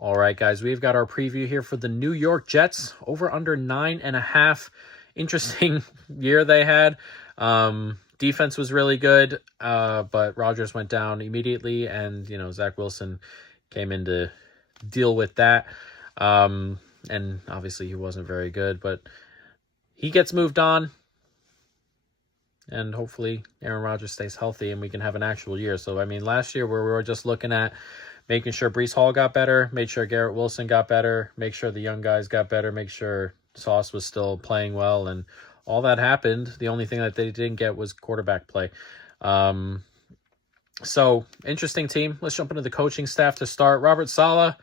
All right, guys, we've got our preview here for the New York Jets. Over under 9.5. Interesting year they had. Defense was really good, but Rodgers went down immediately, and Zach Wilson came in to deal with that. And obviously he wasn't very good, but he gets moved on. And hopefully Aaron Rodgers stays healthy and we can have an actual year. So, last year where we were just looking at making sure Breece Hall got better, made sure Garrett Wilson got better, make sure the young guys got better, make sure Sauce was still playing well, and all that happened. The only thing that they didn't get was quarterback play. So, interesting team. Let's jump into the coaching staff to start. Robert Saleh,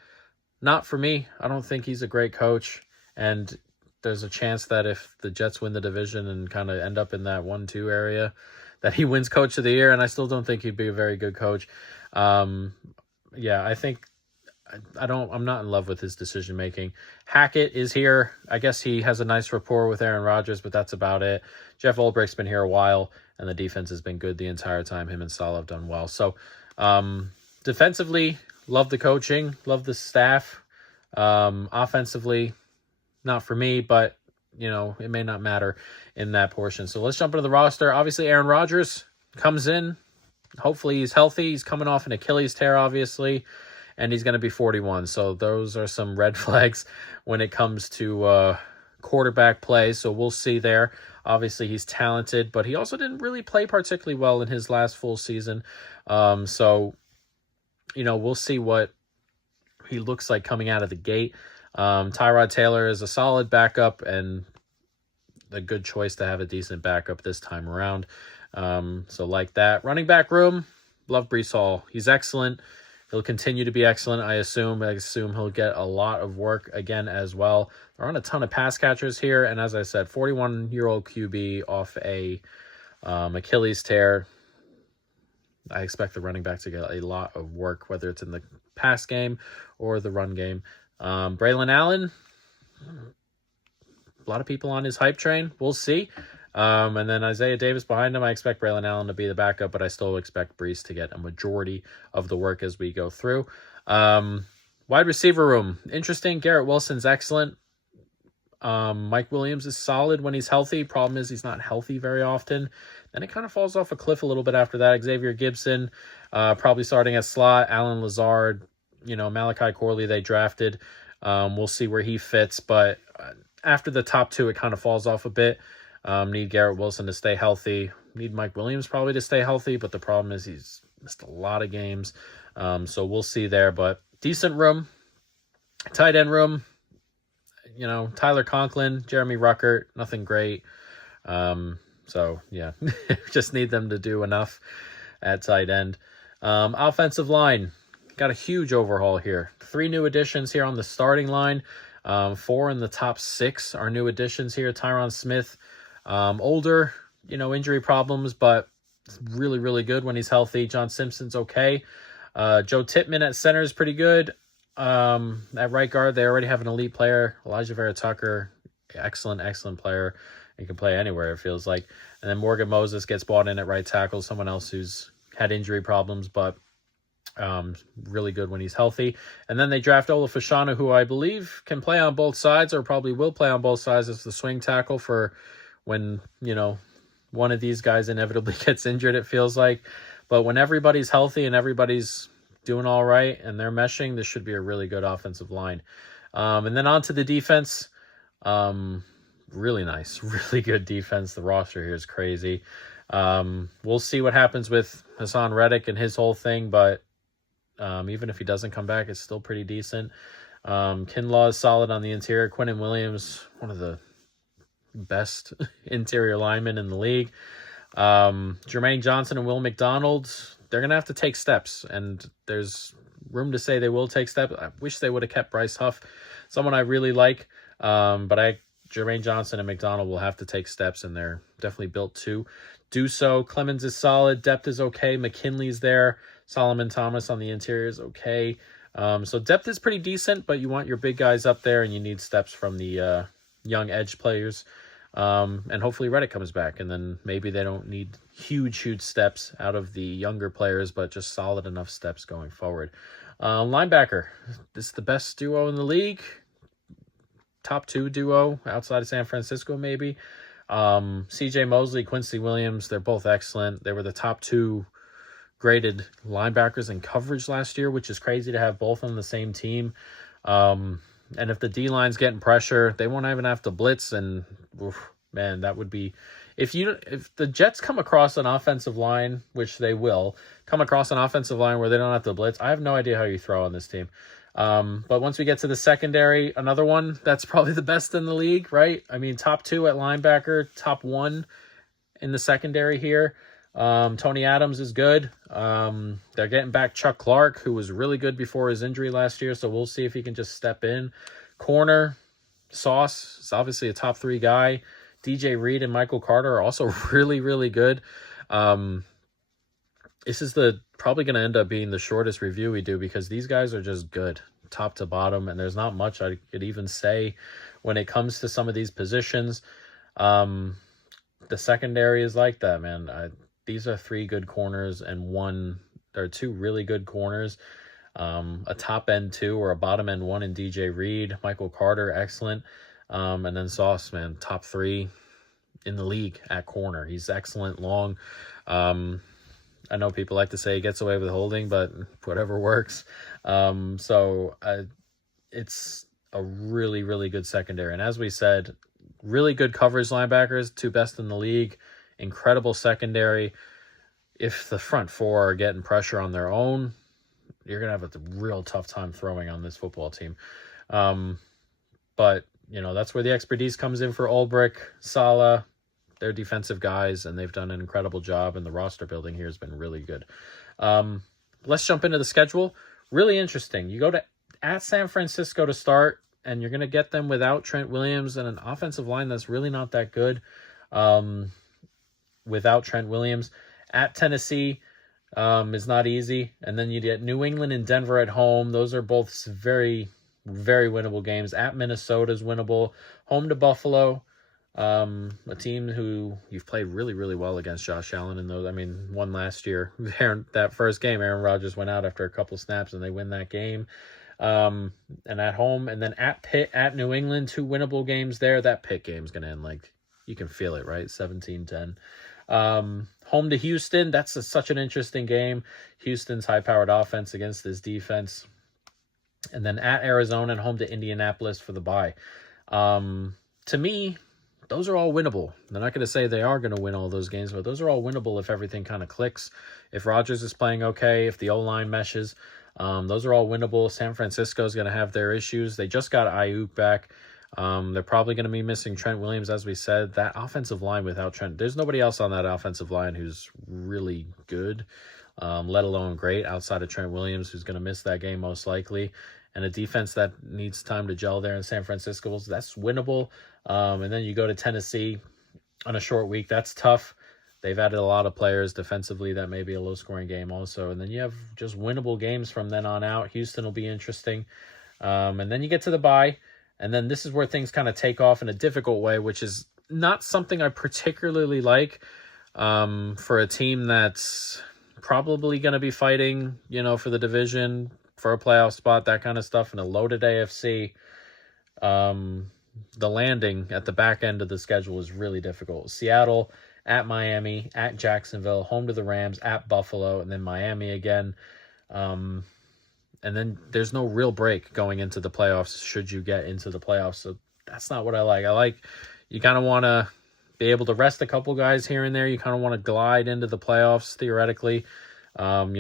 not for me. I don't think he's a great coach, and there's a chance that if the Jets win the division and kind of end up in that 1-2 area, that he wins Coach of the Year, and I still don't think he'd be a very good coach. I think I'm not in love with his decision making. Hackett is here. I guess he has a nice rapport with Aaron Rodgers, but that's about it. Jeff Ulbricht's been here a while, and the defense has been good the entire time. Him and Saleh have done well. So, defensively, love the coaching, love the staff. Offensively, not for me, but it may not matter in that portion. So let's jump into the roster. Obviously, Aaron Rodgers comes in. Hopefully he's healthy. He's coming off an Achilles tear, obviously, and he's going to be 41. So those are some red flags when it comes to quarterback play. So we'll see there. Obviously, he's talented, but he also didn't really play particularly well in his last full season. So we'll see what he looks like coming out of the gate. Tyrod Taylor is a solid backup and a good choice to have a decent backup this time around. So like that. Running back room, love Breece Hall. He's excellent. He'll continue to be excellent, I assume. I assume he'll get a lot of work again as well. There aren't a ton of pass catchers here, and as I said, 41-year-old QB off a Achilles tear. I expect the running back to get a lot of work, whether it's in the pass game or the run game. Braylon Allen, a lot of people on his hype train. We'll see. And then Isaiah Davis behind him. I expect Braylon Allen to be the backup, but I still expect Breece to get a majority of the work as we go through. Wide receiver room, interesting. Garrett Wilson's excellent. Mike Williams is solid when he's healthy. Problem is he's not healthy very often. Then it kind of falls off a cliff a little bit after that. Xavier Gibson, probably starting at slot. Alan Lazard, Malachi Corley they drafted. We'll see where he fits, but after the top two, it kind of falls off a bit. Need Garrett Wilson to stay healthy. Need Mike Williams probably to stay healthy, but the problem is he's missed a lot of games. So we'll see there, but decent room. Tight end room, Tyler Conklin, Jeremy Ruckert, nothing great. So yeah, just need them to do enough at tight end. Offensive line, got a huge overhaul here. 3 new additions here on the starting line. 4 in the top 6 are new additions here. Tyron Smith, older, injury problems, but really, really good when he's healthy. John Simpson's okay. Joe Tippmann at center is pretty good. At right guard, they already have an elite player. Elijah Vera Tucker, excellent player. He can play anywhere, it feels like. And then Morgan Moses gets brought in at right tackle, someone else who's had injury problems, but really good when he's healthy. And then they draft Ola Fashanu, who I believe can play on both sides, or probably will play on both sides as the swing tackle for when, one of these guys inevitably gets injured, it feels like. But when everybody's healthy and everybody's doing all right and they're meshing, this should be a really good offensive line. And then on to the defense. Really nice, really good defense. The roster here is crazy. We'll see what happens with Hassan Reddick and his whole thing, but even if he doesn't come back, it's still pretty decent. Kinlaw is solid on the interior. Quinnen Williams, one of the best interior linemen in the league. Jermaine Johnson and Will McDonald, they're going to have to take steps, and there's room to say they will take steps. I wish they would have kept Bryce Huff, someone I really like, but Jermaine Johnson and McDonald will have to take steps, and they're definitely built to do so. Clemens is solid. Depth is okay. McKinley's there. Solomon Thomas on the interior is okay. So depth is pretty decent, but you want your big guys up there, and you need steps from the young edge players. And hopefully Reddick comes back, and then maybe they don't need huge steps out of the younger players, but just solid enough steps going forward. Linebacker. This is the best duo in the league. Top 2 duo outside of San Francisco, maybe. C.J. Mosley, Quincy Williams, they're both excellent. They were the top 2 graded linebackers in coverage last year, which is crazy to have both on the same team. And if the D-line's getting pressure, they won't even have to blitz. And man, that would be... If the Jets come across an offensive line, which they will, come across an offensive line where they don't have to blitz, I have no idea how you throw on this team. But once we get to the secondary, another one that's probably the best in the league, right? I mean, top 2 at linebacker, top 1 in the secondary here. Tony Adams is good. They're getting back Chuck Clark, who was really good before his injury last year, so we'll see if he can just step in. Corner, Sauce is obviously a top 3 guy. DJ Reed and Michael Carter are also really, really good. This is probably going to end up being the shortest review we do because these guys are just good, top to bottom, and there's not much I could even say when it comes to some of these positions. The secondary is like that, man. These are 3 good corners and 2 really good corners. A top end 2 or a bottom end 1 in DJ Reed. Michael Carter, excellent. And then Sauce, man, top 3 in the league at corner. He's excellent, long. I know people like to say he gets away with holding, but whatever works. It's a really, really good secondary. And as we said, really good coverage linebackers, 2 best in the league, incredible secondary. If the front 4 are getting pressure on their own, you're going to have a real tough time throwing on this football team. But, that's where the expertise comes in for Ulbrich, Saleh. They're defensive guys, and they've done an incredible job, and the roster building here has been really good. Let's jump into the schedule. Really interesting. You go at San Francisco to start, and you're going to get them without Trent Williams and an offensive line that's really not that good without Trent Williams. At Tennessee is not easy. And then you get New England and Denver at home. Those are both very, very winnable games. At Minnesota is winnable. Home to Buffalo. A team who you've played really, really well against, Josh Allen, and those. I mean, won last year. That first game, Aaron Rodgers went out after a couple snaps, and they win that game. And at home, and then at Pitt, at New England, 2 winnable games there. That Pitt game's gonna end you can feel it, right? 17-10. Home to Houston. That's such an interesting game. Houston's high-powered offense against this defense. And then at Arizona and home to Indianapolis for the bye. To me, those are all winnable. They're not going to say they are going to win all those games, but those are all winnable if everything kind of clicks. If Rodgers is playing okay, if the O-line meshes, those are all winnable. San Francisco is going to have their issues. They just got Ayuk back. They're probably going to be missing Trent Williams, as we said. That offensive line without Trent, there's nobody else on that offensive line who's really good, let alone great, outside of Trent Williams, who's going to miss that game most likely. And a defense that needs time to gel there in San Francisco, that's winnable. And then you go to Tennessee on a short week. That's tough. They've added a lot of players defensively. That may be a low-scoring game also. And then you have just winnable games from then on out. Houston will be interesting. And then you get to the bye. And then this is where things kind of take off in a difficult way, which is not something I particularly like for a team that's probably going to be fighting, for the division, for a playoff spot, that kind of stuff, in a loaded AFC. The landing at the back end of the schedule is really difficult. Seattle, at Miami, at Jacksonville, home to the Rams, at Buffalo, and then Miami again. And then there's no real break going into the playoffs should you get into the playoffs. So that's not what I like. I like you kind of want to be able to rest a couple guys here and there. You kind of want to glide into the playoffs theoretically. Want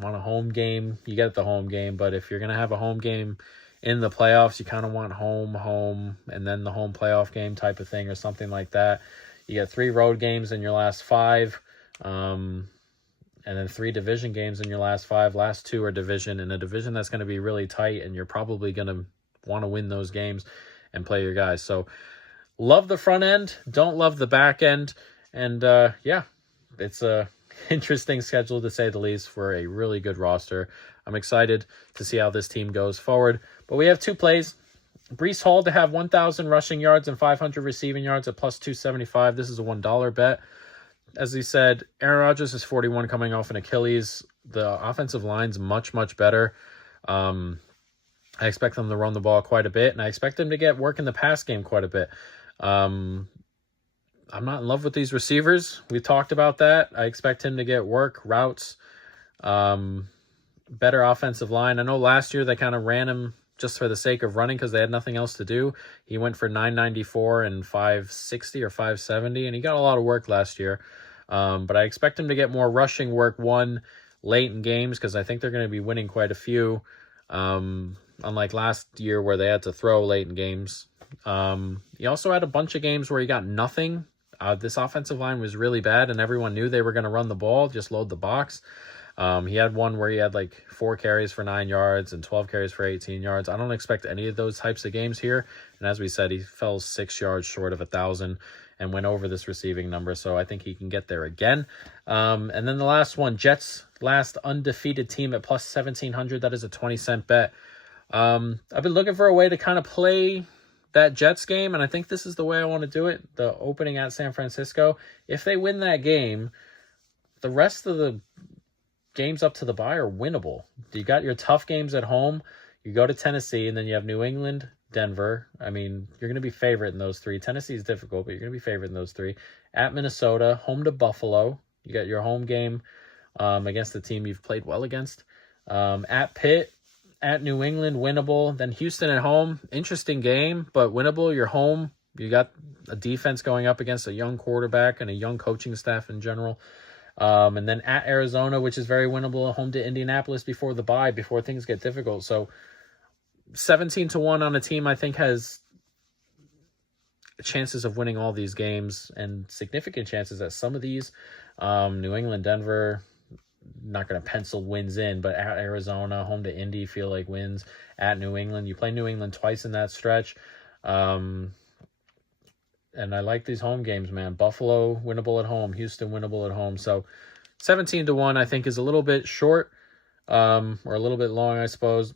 a home game, you get the home game. But if you're going to have a home game in the playoffs, you kind of want home, and then the home playoff game type of thing or something like that. You get 3 road games in your last 5, and then 3 division games in your last 5. Last 2 are division, in a division that's going to be really tight, and you're probably going to want to win those games and play your guys. So love the front end, don't love the back end. And it's a interesting schedule to say the least for a really good roster. I'm excited to see how this team goes forward. But we have 2 plays. Breece Hall to have 1,000 rushing yards and 500 receiving yards at plus 275. This is a $1 bet. As he said, Aaron Rodgers is 41 coming off an Achilles. The offensive line's much, much better. I expect them to run the ball quite a bit, and I expect them to get work in the pass game quite a bit. I'm not in love with these receivers. We talked about that. I expect him to get work, routes, better offensive line. I know last year they kind of ran him just for the sake of running because they had nothing else to do. He went for 994 and 560 or 570, and he got a lot of work last year. But I expect him to get more rushing work, late in games, because I think they're going to be winning quite a few. Unlike last year where they had to throw late in games. He also had a bunch of games where he got nothing. This offensive line was really bad, and everyone knew they were going to run the ball, just load the box. He had one where he had like 4 carries for 9 yards and 12 carries for 18 yards. I don't expect any of those types of games here. And as we said, he fell 6 yards short of 1,000 and went over this receiving number. So I think he can get there again. And then the last one, Jets last undefeated team at plus 1,700. That is a 20-cent bet. I've been looking for a way to kind of play that Jets game, and I think this is the way I want to do it. The opening at San Francisco. If they win that game, the rest of the games up to the bye are winnable. You got your tough games at home. You go to Tennessee, and then you have New England, Denver. I mean, you're going to be favorite in those 3. Tennessee is difficult, but you're going to be favorite in those 3. At Minnesota, home to Buffalo. You got your home game against the team you've played well against. At Pitt, at New England, winnable. Then Houston at home, interesting game, but winnable. You're home. You got a defense going up against a young quarterback and a young coaching staff in general. And then at Arizona, which is very winnable, home to Indianapolis before the bye, before things get difficult. So 17-1 on a team I think has chances of winning all these games and significant chances at some of these. New England, Denver, not going to pencil wins in, but at Arizona, home to Indy, feel like wins. At New England, you play New England twice in that stretch. And I like these home games, man. Buffalo, winnable at home. Houston, winnable at home. So 17-1, I think, is a little bit short, or a little bit long, I suppose.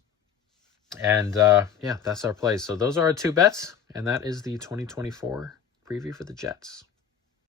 And yeah, that's our play. So those are our 2 bets, and that is the 2024 preview for the Jets.